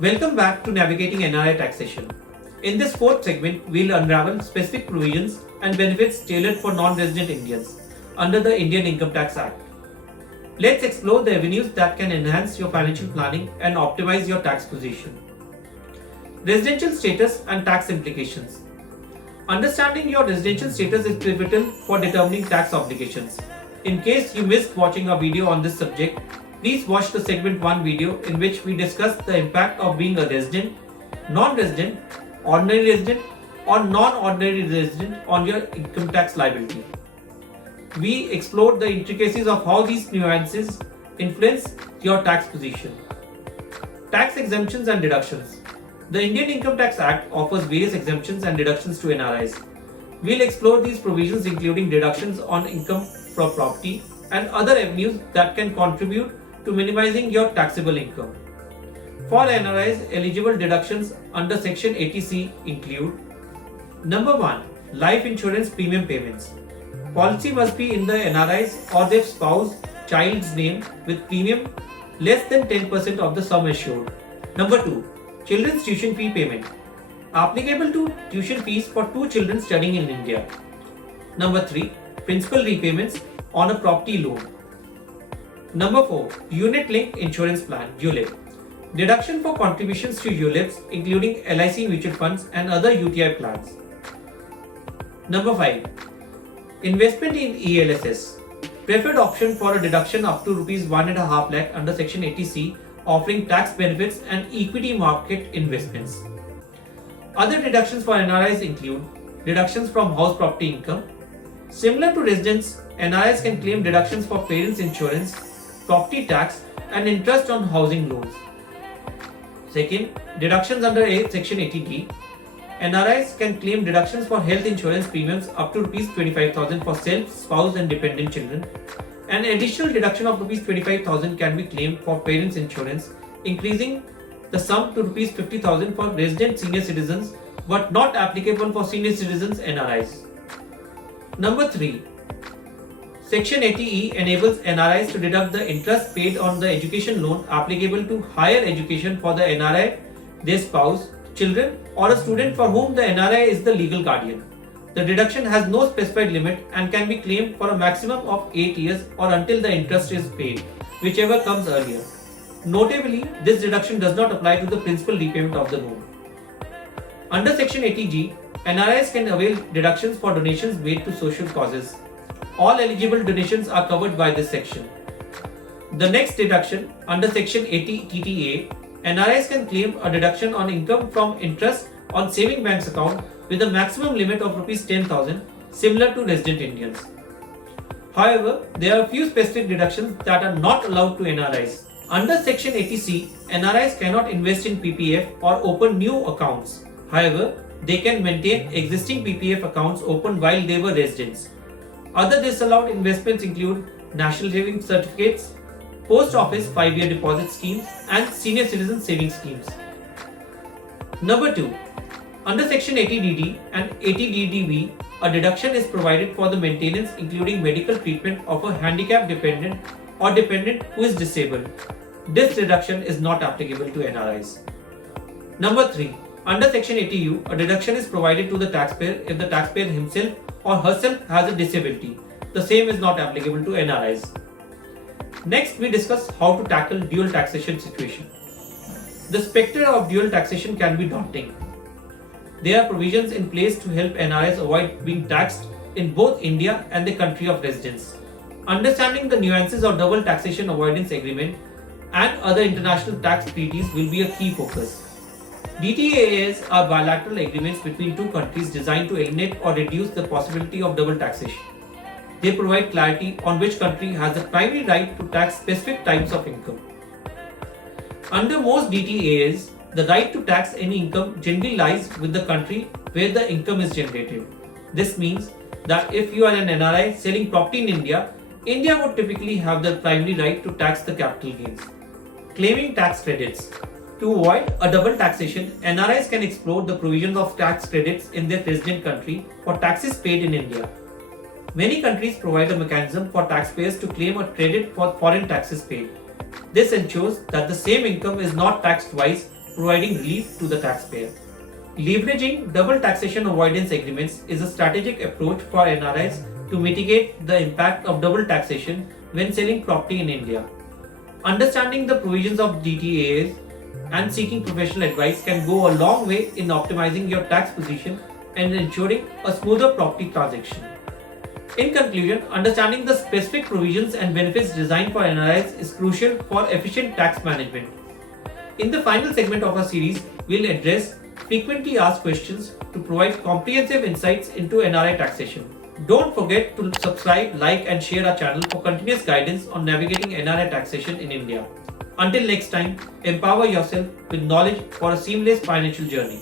Welcome back to Navigating NRI Taxation. In this fourth segment, we'll unravel specific provisions and benefits tailored for non-resident Indians under the Indian Income Tax Act. Let's explore the avenues that can enhance your financial planning and optimize your tax position. Residential status and tax implications. Understanding your residential status is pivotal for determining tax obligations. In case you missed watching our video on this subject, please watch the segment 1 video in which we discuss the impact of being a resident, non-resident, ordinary resident or non-ordinary resident on your income tax liability. We explored the intricacies of how these nuances influence your tax position. Tax exemptions and deductions. The Indian Income Tax Act offers various exemptions and deductions to NRIs. We'll explore these provisions including deductions on income from property and other avenues that can contribute to minimizing your taxable income. For NRIs, eligible deductions under Section 80C include: Number 1. Life insurance premium payments. Policy must be in the NRI's or their spouse, child's name with premium less than 10% of the sum assured. Number 2. Children's tuition fee payment. Applicable to tuition fees for 2 children studying in India. Number 3. Principal repayments on a property loan. Number 4. Unit Linked Insurance Plan (ULIP). Deduction for contributions to ULIPs including LIC mutual funds and other UTI plans. Number 5. Investment in ELSS. Preferred option for a deduction up to ₹1.5 lakh under Section 80C, offering tax benefits and equity market investments. Other deductions for NRIs include deductions from house property income. Similar to residents, NRIs can claim deductions for parents' insurance, property tax, and interest on housing loans. Second, deductions under Section 80D. NRIs can claim deductions for health insurance premiums up to ₹25,000 for self, spouse, and dependent children. An additional deduction of ₹25,000 can be claimed for parents' insurance, increasing the sum to ₹50,000 for resident senior citizens but not applicable for senior citizens NRIs. Number 3. Section 80E enables NRIs to deduct the interest paid on the education loan applicable to higher education for the NRI, their spouse, children, or a student for whom the NRI is the legal guardian. The deduction has no specified limit and can be claimed for a maximum of 8 years or until the interest is paid, whichever comes earlier. Notably, this deduction does not apply to the principal repayment of the loan. Under Section 80G, NRIs can avail deductions for donations made to social causes. All eligible donations are covered by this section. The next deduction, under Section 80 TTA, NRIs can claim a deduction on income from interest on saving banks account with a maximum limit of ₹10,000, similar to resident Indians. However, there are a few specific deductions that are not allowed to NRIs. Under Section 80C, NRIs cannot invest in PPF or open new accounts. However, they can maintain existing PPF accounts opened while they were residents. Other disallowed investments include national savings certificates, post office 5-year deposit schemes, and senior citizen savings schemes. Number 2. Under Section 80DD and 80DDB, a deduction is provided for the maintenance including medical treatment of a handicapped dependent or dependent who is disabled. This deduction is not applicable to NRIs. Number 3. Under Section 80U, a deduction is provided to the taxpayer if the taxpayer himself or herself has a disability. The same is not applicable to NRIs. Next, we discuss how to tackle dual taxation situation. The spectre of dual taxation can be daunting. There are provisions in place to help NRIs avoid being taxed in both India and the country of residence. Understanding the nuances of double taxation avoidance agreement and other international tax treaties will be a key focus. DTAAs are bilateral agreements between two countries designed to eliminate or reduce the possibility of double taxation. They provide clarity on which country has the primary right to tax specific types of income. Under most DTAAs, the right to tax any income generally lies with the country where the income is generated. This means that if you are an NRI selling property in India, India would typically have the primary right to tax the capital gains. Claiming tax credits. To avoid a double taxation, NRIs can explore the provisions of tax credits in their resident country for taxes paid in India. Many countries provide a mechanism for taxpayers to claim a credit for foreign taxes paid. This ensures that the same income is not taxed twice providing relief to the taxpayer. Leveraging double taxation avoidance agreements is a strategic approach for NRIs to mitigate the impact of double taxation when selling property in India. Understanding the provisions of DTAs and seeking professional advice can go a long way in optimizing your tax position and ensuring a smoother property transaction. In conclusion, understanding the specific provisions and benefits designed for NRIs is crucial for efficient tax management. In the final segment of our series, we'll address frequently asked questions to provide comprehensive insights into NRI taxation. Don't forget to subscribe, like, and share our channel for continuous guidance on navigating NRI taxation in India. Until next time, empower yourself with knowledge for a seamless financial journey.